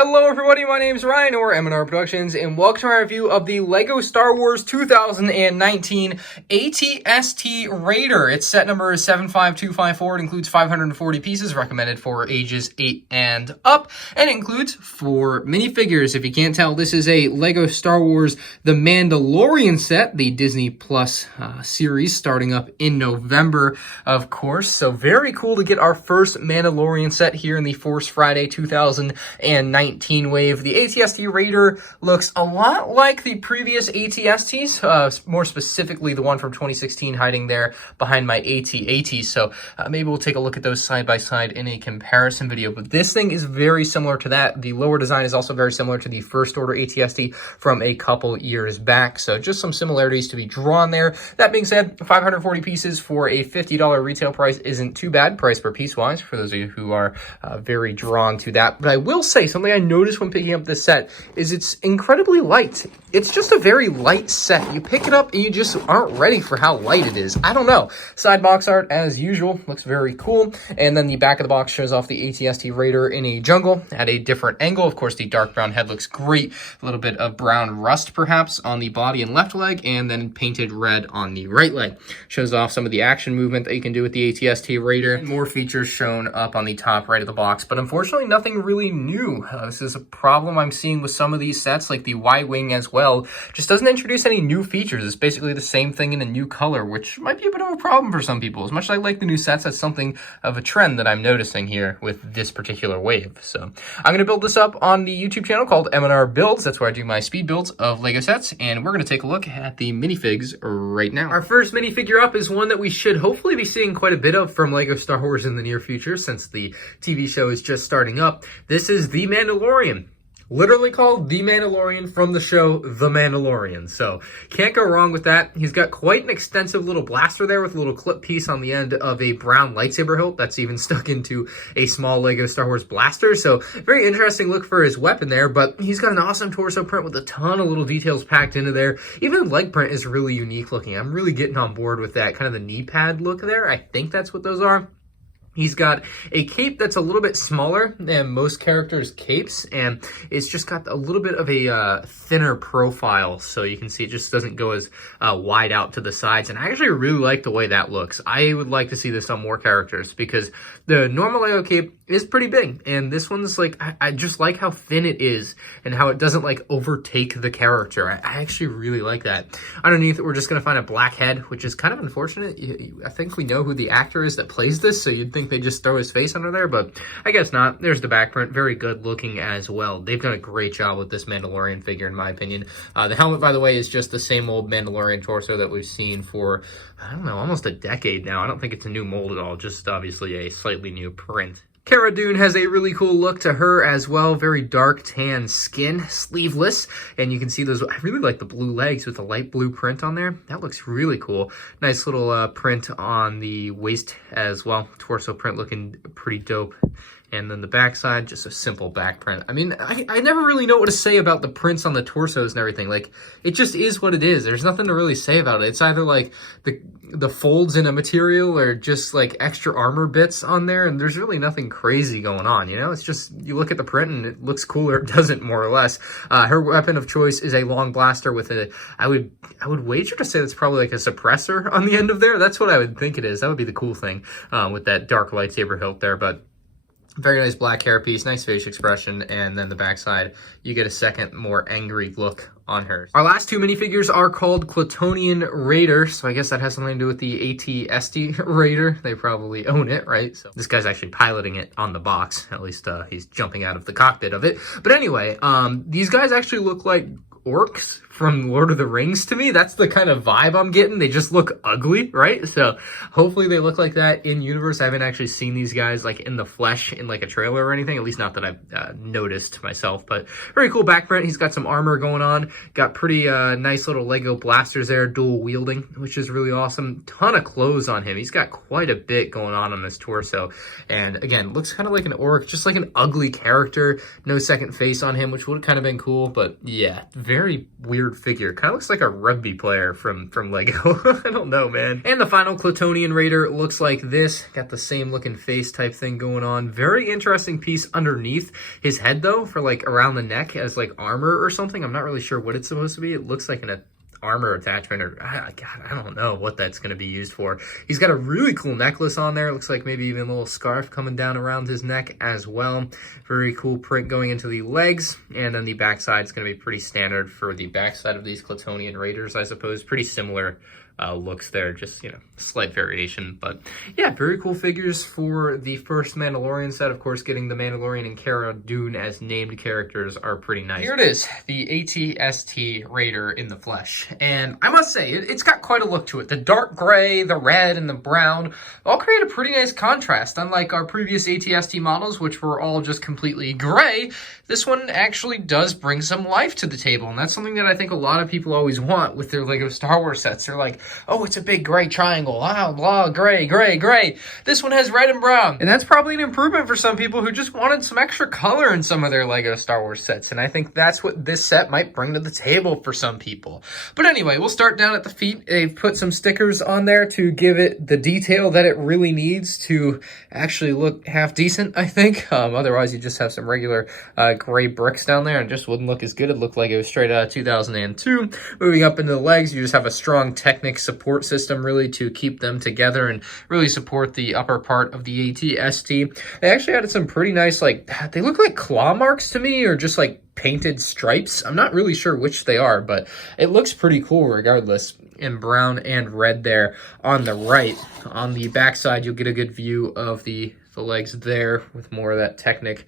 Hello everybody, my name is Ryan, or MandRproductions, and welcome to my review of the LEGO Star Wars 2019 AT-ST Raider. Its set number is 75254. It includes 540 pieces, recommended for ages 8 and up, and it includes 4 minifigures. If you can't tell, this is a LEGO Star Wars The Mandalorian set, the Disney Plus series, starting up in November, of course. So very cool to get our first Mandalorian set here in the Force Friday 2019 wave. The AT-ST Raider looks a lot like the previous AT-STs, more specifically the one from 2016 hiding there behind my AT-AT. So maybe we'll take a look at those side by side in a comparison video. But this thing is very similar to that. The lower design is also very similar to the first order AT-ST from a couple years back. So just some similarities to be drawn there. That being said, 540 pieces for a $50 retail price isn't too bad, price per piece wise, for those of you who are very drawn to that. But I will say something I noticed when picking up this set is it's incredibly light. It's just a very light set. You pick it up and you just aren't ready for how light it is. I don't know. Side box art, as usual, looks very cool. And then the back of the box shows off the AT-ST Raider in a jungle at a different angle. Of course, the dark brown head looks great. A little bit of brown rust, perhaps, on the body and left leg, and then painted red on the right leg. Shows off some of the action movement that you can do with the AT-ST Raider. And more features shown up on the top right of the box, but unfortunately, nothing really new. This is a problem I'm seeing with some of these sets, like the Y-Wing as well. Just doesn't introduce any new features. It's basically the same thing in a new color, which might be a bit of a problem for some people. As much as I like the new sets, that's something of a trend that I'm noticing here with this particular wave. So I'm going to build this up on the YouTube channel called M&R Builds. That's where I do my speed builds of LEGO sets, and we're going to take a look at the minifigs right now. Our first minifigure up is one that we should hopefully be seeing quite a bit of from LEGO Star Wars in the near future, since the TV show is just starting up. This is the Mandalorian. Literally called The Mandalorian from the show The Mandalorian. So can't go wrong with that. He's got quite an extensive little blaster there with a little clip piece on the end of a brown lightsaber hilt that's even stuck into a small LEGO Star Wars blaster. So very interesting look for his weapon there, but he's got an awesome torso print with a ton of little details packed into there. Even the leg print is really unique looking. I'm really getting on board with that kind of the knee pad look there. I think that's what those are. He's got a cape that's a little bit smaller than most characters' capes, and it's just got a little bit of a thinner profile, so you can see it just doesn't go as wide out to the sides, and I actually really like the way that looks. I would like to see this on more characters, because the normal LEGO cape is pretty big, and this one's like, I just like how thin it is, and how it doesn't like overtake the character. I actually really like that. Underneath it, we're just going to find a black head, which is kind of unfortunate. I think we know who the actor is that plays this, so you'd think they just throw his face under there, but I guess not. There's the back print, very good looking as well. They've done a great job with this Mandalorian figure, in my opinion. The helmet, by the way, is just the same old Mandalorian torso that we've seen for, I don't know, almost a decade now. I don't think it's a new mold at all, just obviously a slightly new print. Cara Dune has a really cool look to her as well. Very dark tan skin, sleeveless, and you can see those. I really like the blue legs with the light blue print on there. That looks really cool. Nice little print on the waist as well. Torso print looking pretty dope. And then the backside, just a simple back print. I mean, I never really know what to say about the prints on the torsos and everything. Like, it just is what it is. There's nothing to really say about it. It's either like the folds in a material or just like extra armor bits on there, and there's really nothing crazy going on, you know? It's just, you look at the print and it looks cool or it doesn't, more or less. Her weapon of choice is a long blaster with a, I would wager to say that's probably like a suppressor on the end of there. That's what I would think it is. That would be the cool thing with that dark lightsaber hilt there, but very nice black hair piece, nice face expression, and then the backside, you get a second, more angry look on her. Our last two minifigures are called Klatooinian Raider, so I guess that has something to do with the AT-ST Raider. They probably own it, right? So this guy's actually piloting it on the box. At least he's jumping out of the cockpit of it. But anyway, these guys actually look like orcs from Lord of the Rings to me. That's the kind of vibe I'm getting. They just look ugly, right? So hopefully they look like that in universe. I haven't actually seen these guys like in the flesh in like a trailer or anything, at least not that I've noticed myself, but very cool back print. He's got some armor going on, got pretty nice little Lego blasters there, dual wielding, which is really awesome. Ton of clothes on him. He's got quite a bit going on his torso, and again, looks kind of like an orc, just like an ugly character. No second face on him, which would have kind of been cool, but yeah, very very weird figure. Kind of looks like a rugby player from Lego. I don't know, man. And the final Klatooinian Raider looks like this. Got the same looking face type thing going on. Very interesting piece underneath his head, though, for like around the neck as like armor or something. I'm not really sure what it's supposed to be. It looks like an armor attachment, or God, I don't know what that's going to be used for. He's got a really cool necklace on there. Looks like maybe even a little scarf coming down around his neck as well. Very cool print going into the legs, and then the backside is going to be pretty standard for the backside of these Klatooinian Raiders, I suppose. Pretty similar looks there, just, you know, slight variation. But yeah, very cool figures for the first Mandalorian set. Of course, getting the Mandalorian and Cara Dune as named characters are pretty nice. Here it is, the ATST Raider in the flesh. And I must say, it's got quite a look to it. The dark gray, the red, and the brown all create a pretty nice contrast. Unlike our previous ATST models, which were all just completely gray, this one actually does bring some life to the table. And that's something that I think a lot of people always want with their Lego Star Wars sets. They're like, oh, it's a big gray triangle. Ah, blah, gray, gray, gray. This one has red and brown. And that's probably an improvement for some people who just wanted some extra color in some of their Lego Star Wars sets. And I think that's what this set might bring to the table for some people. But anyway, we'll start down at the feet. They've put some stickers on there to give it the detail that it really needs to actually look half decent, I think. Otherwise, you just have some regular gray bricks down there and just wouldn't look as good. It looked like it was straight out of 2002. Moving up into the legs, you just have a strong Technic support system really to keep them together and really support the upper part of the AT-ST. They actually added some pretty nice, like, they look like claw marks to me, or just like painted stripes. I'm not really sure which they are, but it looks pretty cool regardless, in brown and red there on the right. On the back side, you'll get a good view of the legs there with more of that Technic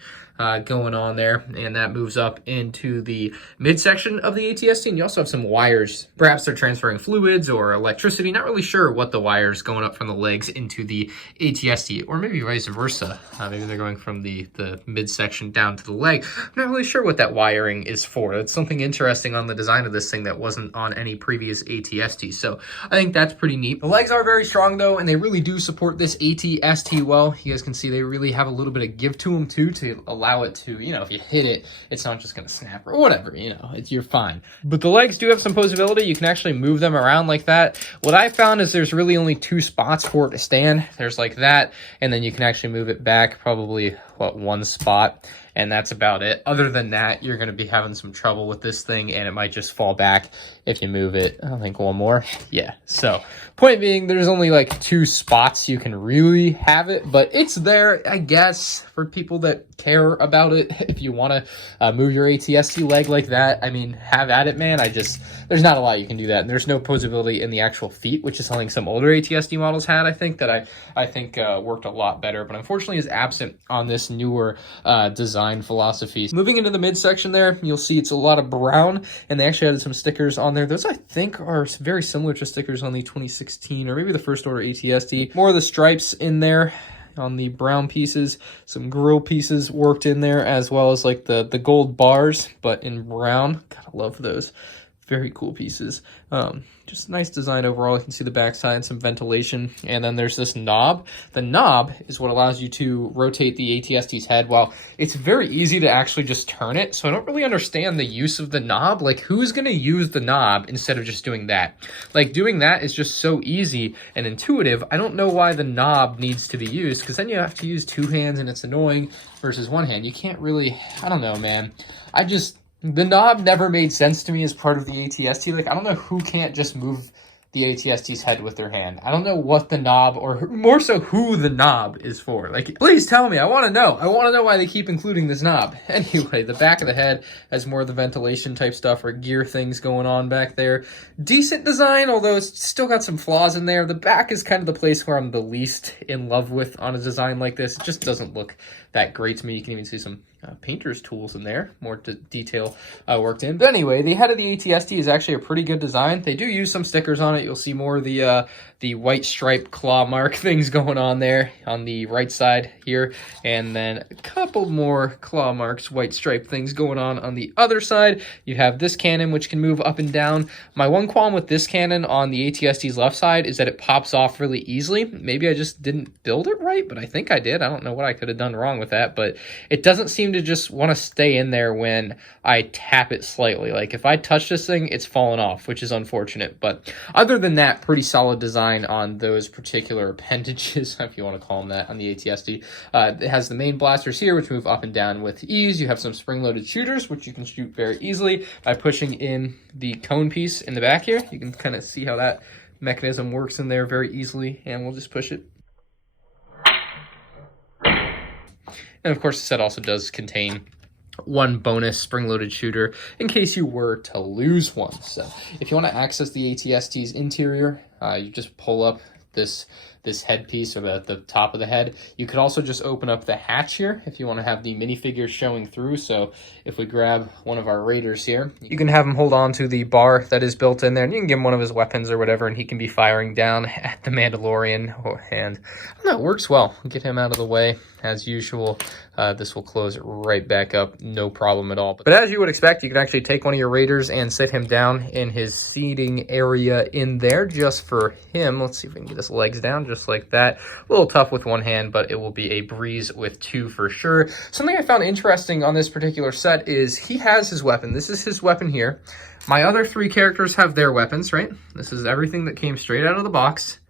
going on there, and that moves up into the midsection of the AT-ST, and you also have some wires. Perhaps they're transferring fluids or electricity. Not really sure what the wires going up from the legs into the AT-ST, or maybe vice versa. Maybe they're going from the midsection down to the leg. I'm not really sure what that wiring is for. It's something interesting on the design of this thing that wasn't on any previous AT-ST, so I think that's pretty neat. The legs are very strong though, and they really do support this AT-ST well. You guys can see they really have a little bit of give to them too, to allow it to, you know, if you hit it, it's not just going to snap or whatever, you know, you're fine. But the legs do have some posability. You can actually move them around like that. What I found is there's really only two spots for it to stand. There's like that, and then you can actually move it back probably, what, one spot. And that's about it. Other than that, you're going to be having some trouble with this thing, and it might just fall back if you move it. I think one more. Yeah. So point being, there's only like two spots you can really have it, but it's there, I guess, for people that care about it. If you want to move your AT-ST leg like that, I mean, have at it, man. There's not a lot you can do that. And there's no posability in the actual feet, which is something some older AT-ST models had, I think, that I think worked a lot better, but unfortunately is absent on this newer design philosophies. Moving into the midsection there, you'll see it's a lot of brown, and they actually added some stickers on there. Those, I think, are very similar to stickers on the 2016 or maybe the first order AT-ST. More of the stripes in there on the brown pieces, some grill pieces worked in there, as well as like the gold bars, but in brown. Gotta love those. Very cool pieces. Just nice design overall. You can see the backside, some ventilation, and then there's this knob. The knob is what allows you to rotate the AT-ST's head. Well, it's very easy to actually just turn it, so I don't really understand the use of the knob. Like, who's going to use the knob instead of just doing that? Like, doing that is just so easy and intuitive. I don't know why the knob needs to be used, because then you have to use two hands, and it's annoying, versus one hand. You can't really, I don't know, man. The knob never made sense to me as part of the AT-ST. Like, I don't know who can't just move the AT-ST's head with their hand. I don't know what the knob, or more so who the knob is for. Like, please tell me. I want to know. I want to know why they keep including this knob. Anyway, the back of the head has more of the ventilation type stuff or gear things going on back there. Decent design, although it's still got some flaws in there. The back is kind of the place where I'm the least in love with on a design like this. It just doesn't look that great to me. You can even see some painter's tools in there, more detail worked in. But anyway, the head of the AT-ST is actually a pretty good design. They do use some stickers on it. You'll see more of the white stripe claw mark things going on there on the right side here, and then a couple more claw marks, white stripe things going on the other side. You have this cannon, which can move up and down. My one qualm with this cannon on the AT-ST's left side is that it pops off really easily. Maybe I just didn't build it right, but I think I did. I don't know what I could have done wrong with that, but it doesn't seem seem to just want to stay in there when I tap it slightly. Like if I touch this thing, it's falling off, which is unfortunate. But other than that, pretty solid design on those particular appendages, if you want to call them that, on the AT-ST. It has the main blasters here, which move up and down with ease. You have some spring-loaded shooters, which you can shoot very easily by pushing in the cone piece in the back here. You can kind of see how that mechanism works in there very easily, and we'll just push it. And of course, the set also does contain one bonus spring-loaded shooter in case you were to lose one. So if you want to access the AT-ST's interior, you just pull up this headpiece, or the top of the head. You could also just open up the hatch here if you want to have the minifigure showing through. So if we grab one of our raiders here, you can have him hold on to the bar that is built in there, and you can give him one of his weapons or whatever, and he can be firing down at the Mandalorian. And I don't know, it works well. Get him out of the way as usual. This will close it right back up, no problem at all. But as you would expect, you can actually take one of your raiders and sit him down in his seating area in there just for him. Let's see if we can get his legs down just like that. A little tough with one hand, but it will be a breeze with two for sure. Something I found interesting on this particular set is he has his weapon. This is his weapon here. My other three characters have their weapons, right? This is everything that came straight out of the box.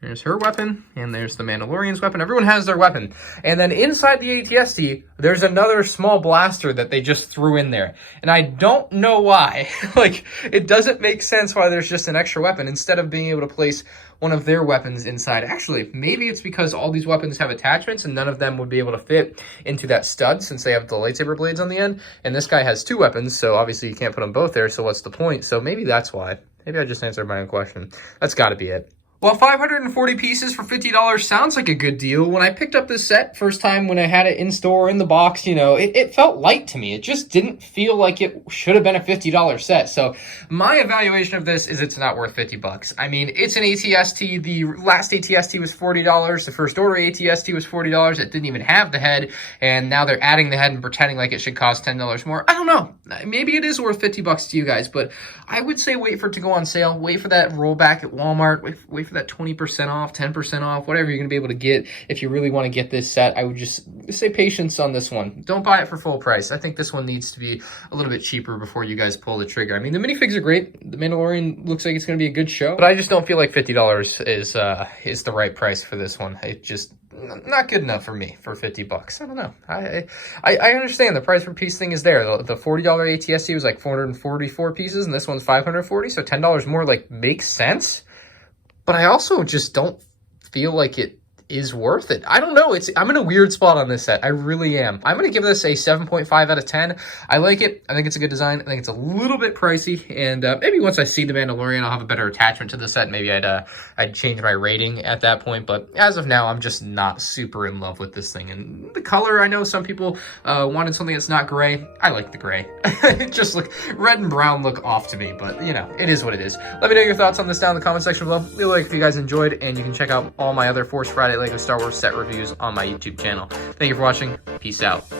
There's her weapon, and there's the Mandalorian's weapon. Everyone has their weapon. And then inside the AT-ST, there's another small blaster that they just threw in there. And I don't know why. Like, it doesn't make sense why there's just an extra weapon instead of being able to place one of their weapons inside. Actually, maybe it's because all these weapons have attachments and none of them would be able to fit into that stud since they have the lightsaber blades on the end. And this guy has two weapons, so obviously you can't put them both there, so what's the point? So maybe that's why. Maybe I just answered my own question. That's got to be it. Well, 540 pieces for $50 sounds like a good deal. When I picked up this set first time when I had it in store in the box, you know, it felt light to me. It just didn't feel like it should have been a $50 set. So my evaluation of this is it's not worth 50 bucks. I mean, it's an AT-ST. The last AT-ST was $40. The first order AT-ST was $40. It didn't even have the head. And now they're adding the head and pretending like it should cost $10 more. I don't know. Maybe it is worth 50 bucks to you guys, but I would say wait for it to go on sale. Wait for that rollback at Walmart. Wait for that 20% off, 10% off, whatever you're going to be able to get. If you really want to get this set, I would just say patience on this one. Don't buy it for full price. I think this one needs to be a little bit cheaper before you guys pull the trigger. I mean, the minifigs are great. The Mandalorian looks like it's going to be a good show, but I just don't feel like $50 is the right price for this one. It just not good enough for me for 50 bucks. I don't know. I understand the price per piece thing is there. The $40 AT-ST was like 444 pieces, and this one's 540, so $10 more like makes sense. But I also just don't feel like it is worth it. I don't know. I'm in a weird spot on this set. I really am. I'm going to give this a 7.5 out of 10. I like it. I think it's a good design. I think it's a little bit pricey. And maybe once I see the Mandalorian, I'll have a better attachment to the set. Maybe I'd change my rating at that point. But as of now, I'm just not super in love with this thing. And the color, I know some people wanted something that's not gray. I like the gray. It just red and brown look off to me. But, you know, it is what it is. Let me know your thoughts on this down in the comment section below. Leave a like if you guys enjoyed. And you can check out all my other Force Friday LEGO Star Wars set reviews on my YouTube channel. Thank you for watching. Peace out.